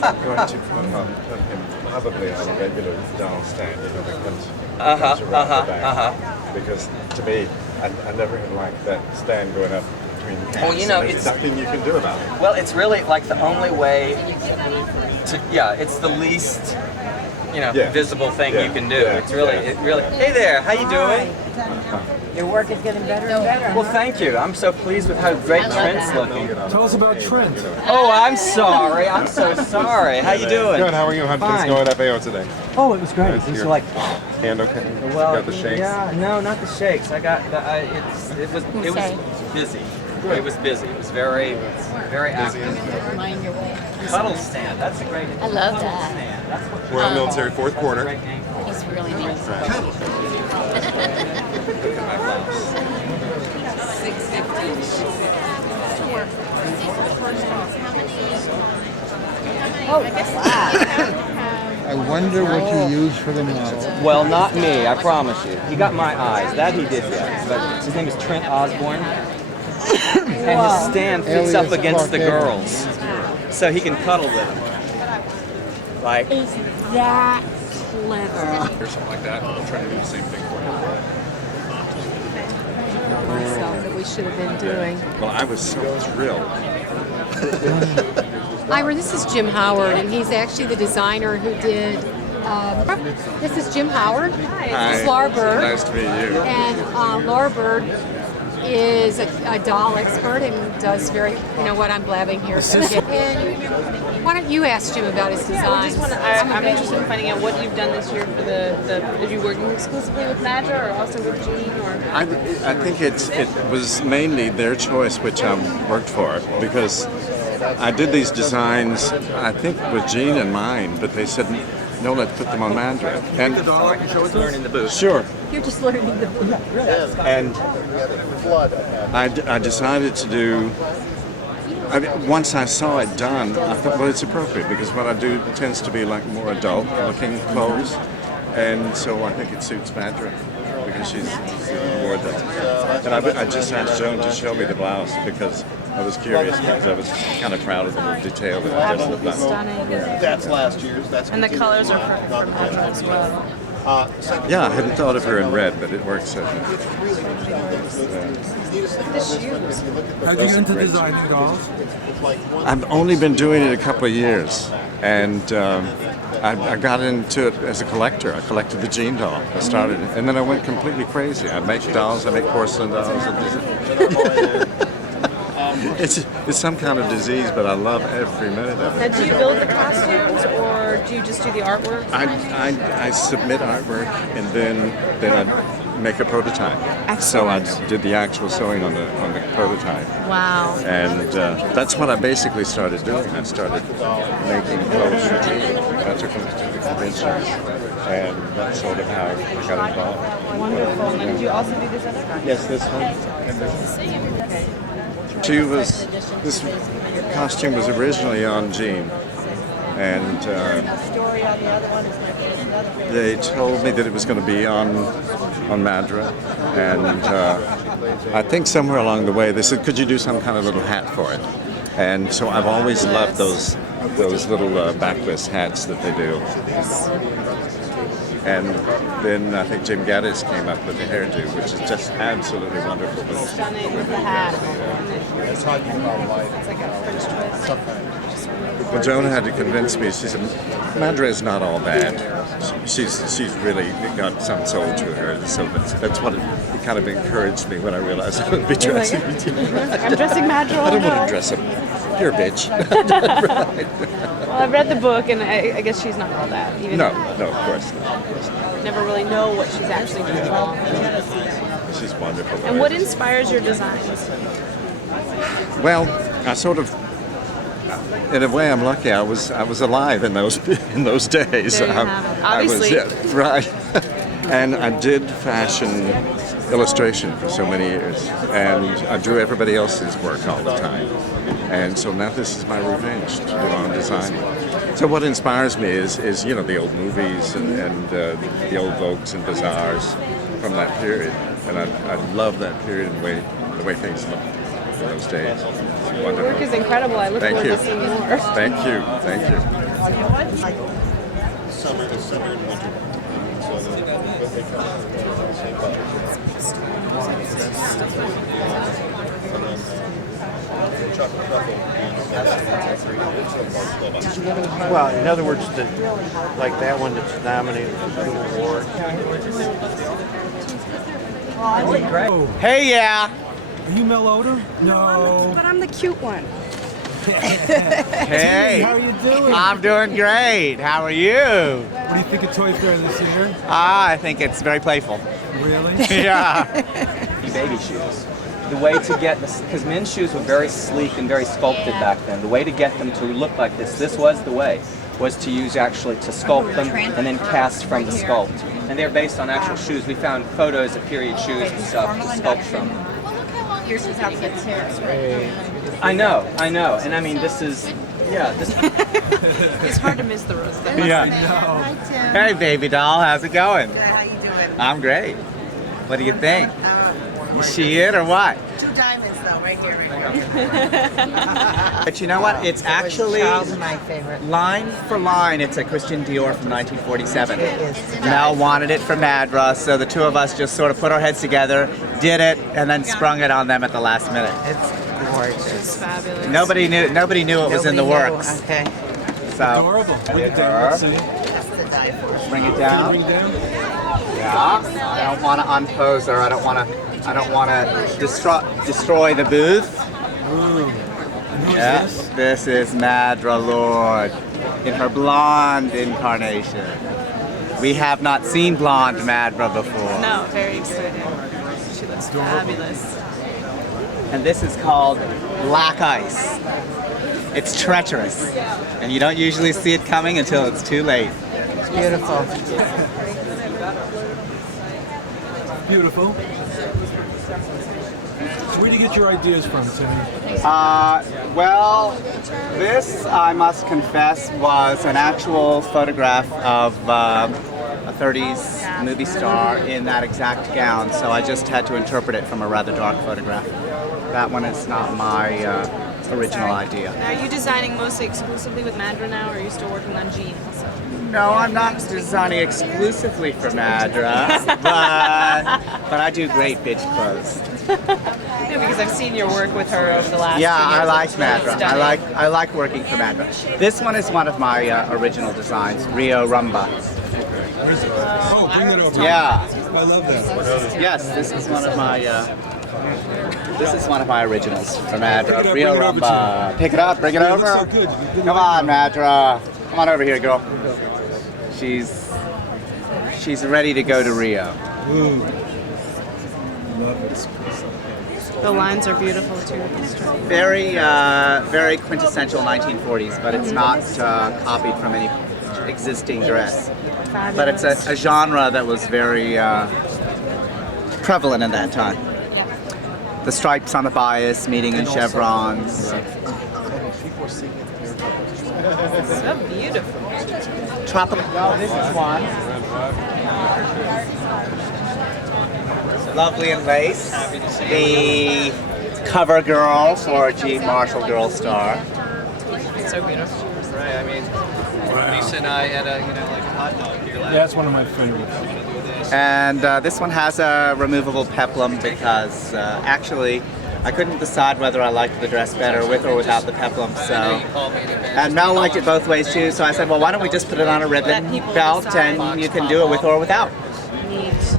going to put him probably on a regular doll stand, that comes around the back. Because to me, I never have liked that stand going up between the cats. Well, there's nothing you can do about it. Well, it's really like the only way to, it's the least, visible thing you can do. It's really, hey there, how you doing? Your work is getting better and better. Well, thank you. I'm so pleased with how great Trent's looking. Tell us about Trent. Oh, I'm sorry. I'm so sorry. How you doing? Good. How are you? How'd things go at FAO today? Oh, it was great. These are like, hand okay? well, Got the shakes? yeah, no, not the shakes. I got it was busy. It was busy. It was very active. Mind your way. Cuddle stand. That's a great. I love that. Stand. That's what Royal Military Fourth Quarter. He's really nice. Look at my blouse. Oh, wow. I wonder what you use for the model. Well, not me, I promise you. He got my eyes. That he did, yes. But his name is Trent Osborne. And his stand fits up against the girls. So he can cuddle with them. Like, Is that clever? Or something like that. We'll try to do the same thing for you. Myself that we should have been doing. Well, I was so thrilled. Ira, this is Jim Howard, and he's actually the designer who did. This is Jim Howard. This is Laura Bird. Nice to meet you. And Laura Bird is a doll expert and does very, what I'm blabbing here. And why don't you ask Jim about his designs? I'm interested in finding out what you've done this year for the. Are you working exclusively with Madra or also with Jean? Or I think it was mainly their choice, which I worked for, because I did these designs, I think with Jean in mind, but they said, no, let's put them on Mandra. And learning the booth. sure. You're just learning the And I decided to do. Once I saw it done, I thought, well, it's appropriate because what I do tends to be like more adult-looking clothes, and so I think it suits Madra because she's more adult. And I just asked Joan to show me the blouse because I was curious because I was kind of proud of the little detail that I did on the blouse. stunning. That's last year's. That's And the colors are perfect for Madra as well. Yeah, I hadn't thought of her in red, but it works. The shoes. How do you get into designing dolls? I've only been doing it a couple of years, and I got into it as a collector. I collected the Jean doll. I started, and then I went completely crazy. I make dolls. I make porcelain dolls. It's some kind of disease, but I love every minute of Now, it. do you build the costumes or do you just do the artwork? I submit artwork, and then I make a prototype. So I did the actual sewing on the prototype. Wow. And that's what I basically started doing. I started making clothes for Jean. I took them to the conventions, and that's sort of how I got involved. Wonderful. Now, did you also do this other costume? Yes, this one. This costume was originally on Jean, and they told me that it was going to be on Madra, and I think somewhere along the way they said, could you do some kind of little hat for it? And so I've always loved those little backless hats that they do. And then I think Jim Gaddis came up with the hairdo, which is just absolutely wonderful. Stunning with the hat. It's like a French twist. Well, Joan had to convince me. She said, Madra is not all bad. She's really got some soul to her. So that's what it kind of encouraged me when I realized I would be dressing. I'm dressing Madra. I don't want to dress up. You're a bitch. Well, I've read the book, and I guess she's not all that. Even No, of course not. never really know what she's actually doing wrong. She's wonderful. And what inspires your designs? Well, I sort of, in a way, I'm lucky. I was alive in those days. There you have it. Obviously. Right. And I did fashion illustration for so many years, and I drew everybody else's work all the time. And so now this is my revenge to do on designing. So what inspires me is the old movies and the old Vogues and Bazaars from that period. And I love that period and the way things looked in those days. It's Your wonderful. work is incredible. I look Thank forward you. to seeing more. Thank you. Summer is summer and winter. So they come out of the same bottle. Chocolate truffle. Well, in other words, like that one that's nominated for the award. Hey, yeah. Are you Mel Odom? No. But I'm the cute one. Hey. How are you doing? I'm doing great. How are you? What do you think of Toy Fair this year? I think it's very playful. Really? Yeah. Baby shoes. The way to get this, because men's shoes were very sleek and very sculpted back then. The way to get them to look like this was the way, was to use actually to sculpt them and then cast from the sculpt. And they're based on actual shoes. We found photos of period shoes and stuff to sculpt from. Here's his outfits here. I know. And I mean, this is, yeah, this. It's hard to miss the rose. Yeah. Hi, Tim. Hey, baby doll. How's it going? How you doing? I'm great. What do you think? Is she it or what? 2 diamonds though, right here. But you know what? It's actually Charles, my favorite. line for line. It's a Christian Dior from 1947. It is. Mel wanted it from Madra, so the two of us just sort of put our heads together, did it, and then sprung it on them at the last minute. It's gorgeous. It's fabulous. Nobody knew it was in the Nobody knew. works. Okay. So Adorable. Look at that. Let's see. That's the die for. bring it down. Bring it down. Yeah. I don't want to unpose her. I don't want to destroy the booth. Ooh. And who's Yeah. this? This is Madra Lord in her blonde incarnation. We have not seen blonde Madra before. No, very excited. She looks fabulous. And this is called Black Ice. It's treacherous, and you don't usually see it coming until it's too late. It's beautiful. Beautiful. So where do you get your ideas from, Timmy? Well, this, I must confess, was an actual photograph of a 30s movie star in that exact gown, so I just had to interpret it from a rather dark photograph. That one is not my original idea. Now, are you designing mostly exclusively with Madra now, or are you still working on Jean also? No, I'm not designing exclusively for Madra, but I do great bitch clothes. Yeah, because I've seen your work with her over the last Yeah, few years. I like It's really Madra. stunning. I like working for Madra. This one is one of my original designs, Rio Rumba. Where's it? Oh, bring it over. Yeah. I love that. Yes, this is one of my originals for Madra. Pick it up, Rio bring it over Rumba. Pick it up, bring it It over. looks so good. You did Come it on, right. Madra. Come on over here, girl. She's ready to go to Rio. Ooh. Love it. The lines are beautiful too. With this dress. Very quintessential 1940s, but it's not copied from any existing dress. Fabulous. But it's a genre that was very prevalent in that time. The stripes on the bias, meeting in chevrons. So beautiful. Tropical. Oh, this is one. Lovely in lace. The cover girl for G. Marshall Girl Star. So beautiful. Right, I mean, Lisa and I had a hot dog here Yeah, that's one of my favorites. And this one has a removable peplum because actually I couldn't decide whether I liked the dress better with or without the peplum. So, and Mel liked it both ways too. So I said, well, why don't we just put it on a ribbon belt and you can do it with or without.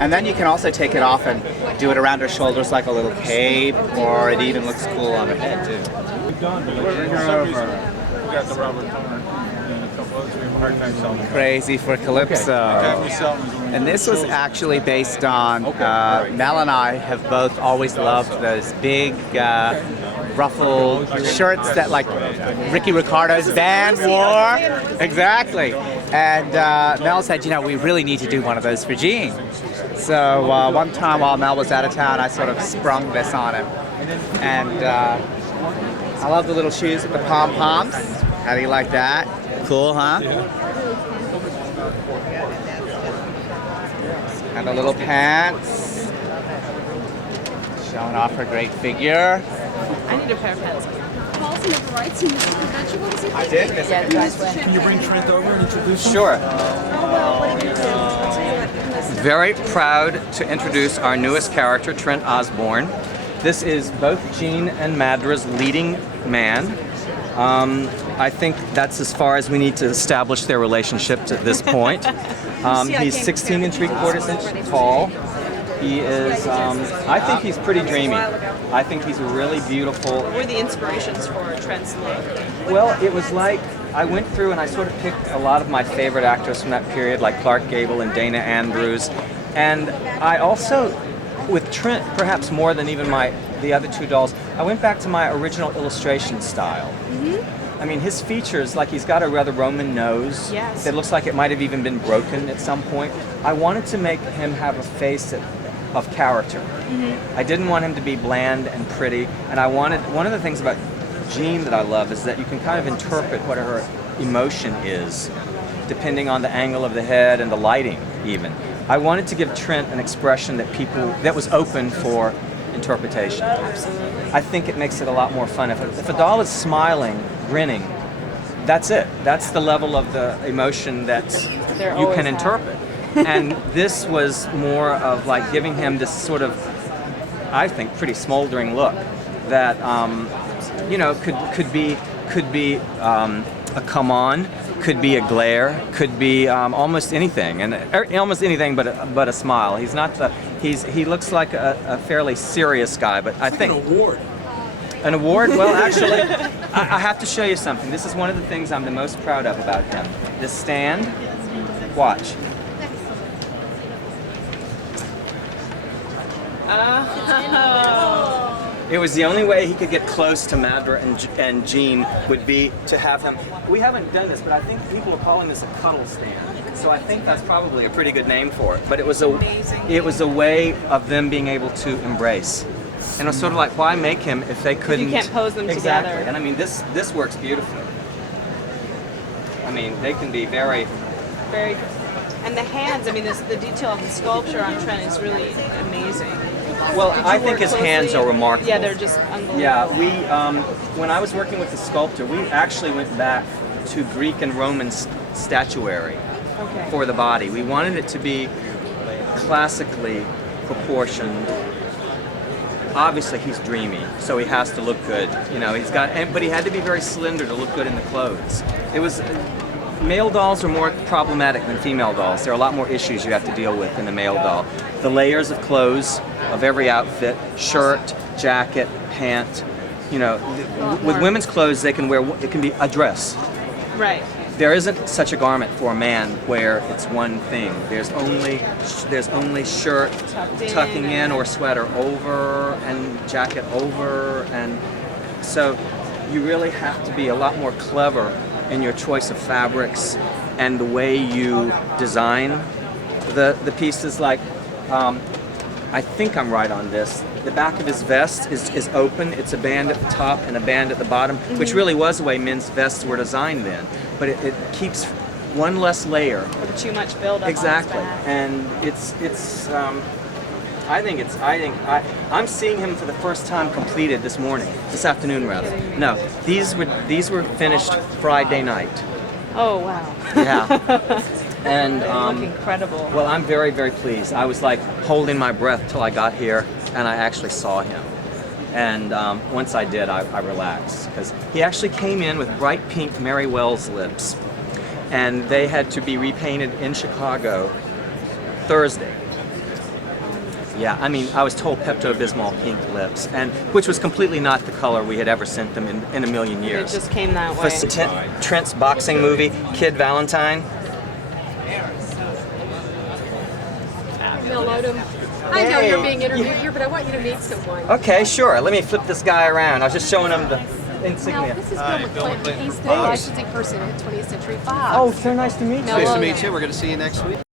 And then you can also take it off and do it around her shoulders like a little cape, or it even looks cool on her head too. Crazy for Calypso. And this was actually based on, Mel and I have both always loved those big ruffled shirts that like Ricky Ricardo's band wore. Exactly. And Mel said, you know, we really need to do one of those for Gene. So one time while Mel was out of town, I sort of sprung this on him. And I love the little shoes with the pom-poms. How do you like that? Cool, huh? And the little pants. Showing off her great figure. I need a pair of pants. I did? Yeah, the driveway. Can you bring Trent over and introduce him? Sure. Oh, well, what are you going to do? I'll tell you what. Very proud to introduce our newest character, Trent Osborne. This is both Gene and Madra's leading man. I think that's as far as we need to establish their relationship at this point. He's 16 and 3/4 inch tall. He is, I think he's pretty dreamy. I think he's really beautiful. What were the inspirations for Trent's look? Well, it was like I went through and I sort of picked a lot of my favorite actors from that period, like Clark Gable and Dana Andrews. And I also, with Trent, perhaps more than even the other two dolls, I went back to my original illustration style. I mean, his features, like he's got a rather Roman nose. Yes. That looks like it might have even been broken at some point. I wanted to make him have a face of character. I didn't want him to be bland and pretty, and I wanted, one of the things about Jean that I love is that you can kind of interpret what her emotion is, depending on the angle of the head and the lighting even. I wanted to give Trent an expression that was open for interpretation. Absolutely. I think it makes it a lot more fun. If a doll is smiling, grinning, that's it. That's the level of the emotion that you can interpret. And this was more of like giving him this sort of, I think, pretty smoldering look that you know, could be a come on, could be a glare, could be almost anything, and almost anything but a smile. He's not he looks like a fairly serious guy, but I think An award. an award. Well, actually, I have to show you something. This is one of the things I'm the most proud of about him. This stand. Watch. It was the only way he could get close to Madra and Gene would be to have him. We haven't done this, but I think people are calling this a cuddle stand. So I think that's probably a pretty good name for it. But it was a way of them being able to embrace. And it was sort of like, why make him if they couldn't? You can't pose them exactly. together. And I mean, this works beautifully. I mean, they can be very. Very good. And the hands, I mean, the detail of the sculpture on Trent is really amazing. Well, Did you I think work his closely? hands are remarkable. Yeah, they're just unbelievable. Yeah, we when I was working with the sculptor, we actually went back to Greek and Roman statuary for the body. We wanted it to be classically proportioned. Obviously, he's dreamy, so he has to look good. You know, but he had to be very slender to look good in the clothes. It was. Male dolls are more problematic than female dolls. There are a lot more issues you have to deal with in the male doll. The layers of clothes of every outfit, shirt, jacket, pant. You know, with women's clothes, they can wear. It can be a dress. Right. There isn't such a garment for a man where it's one thing. There's only shirt, tucking in, or sweater over, and jacket over, and so you really have to be a lot more clever in your choice of fabrics and the way you design the pieces. Like, I think I'm right on this. The back of his vest is open. It's a band at the top and a band at the bottom, which really was the way men's vests were designed then. But it keeps one less layer. Or too much buildup. Exactly, On his back. and I'm seeing him for the first time completed this afternoon rather. No, these were finished Friday night. Oh wow. Yeah. And They look incredible. well, I'm very, very pleased. I was like holding my breath till I got here and I actually saw him. And once I did, I relaxed because he actually came in with bright pink Mary Wells lips, and they had to be repainted in Chicago Thursday. Yeah, I mean, I was told Pepto-Bismol pink lips, and which was completely not the color we had ever sent them in a million It years. just came that way. For Trent's boxing movie, Kid Valentine. Mel Odom. I know you're being interviewed here, but I want you to meet someone. Okay, sure. Let me flip this guy around. I was just showing him the Now, insignia. this is Bill McClinton. He's the licensing person at 20th Century Fox. Oh, so nice to meet you. Mel Nice to Odom. meet you. We're going to see you next week.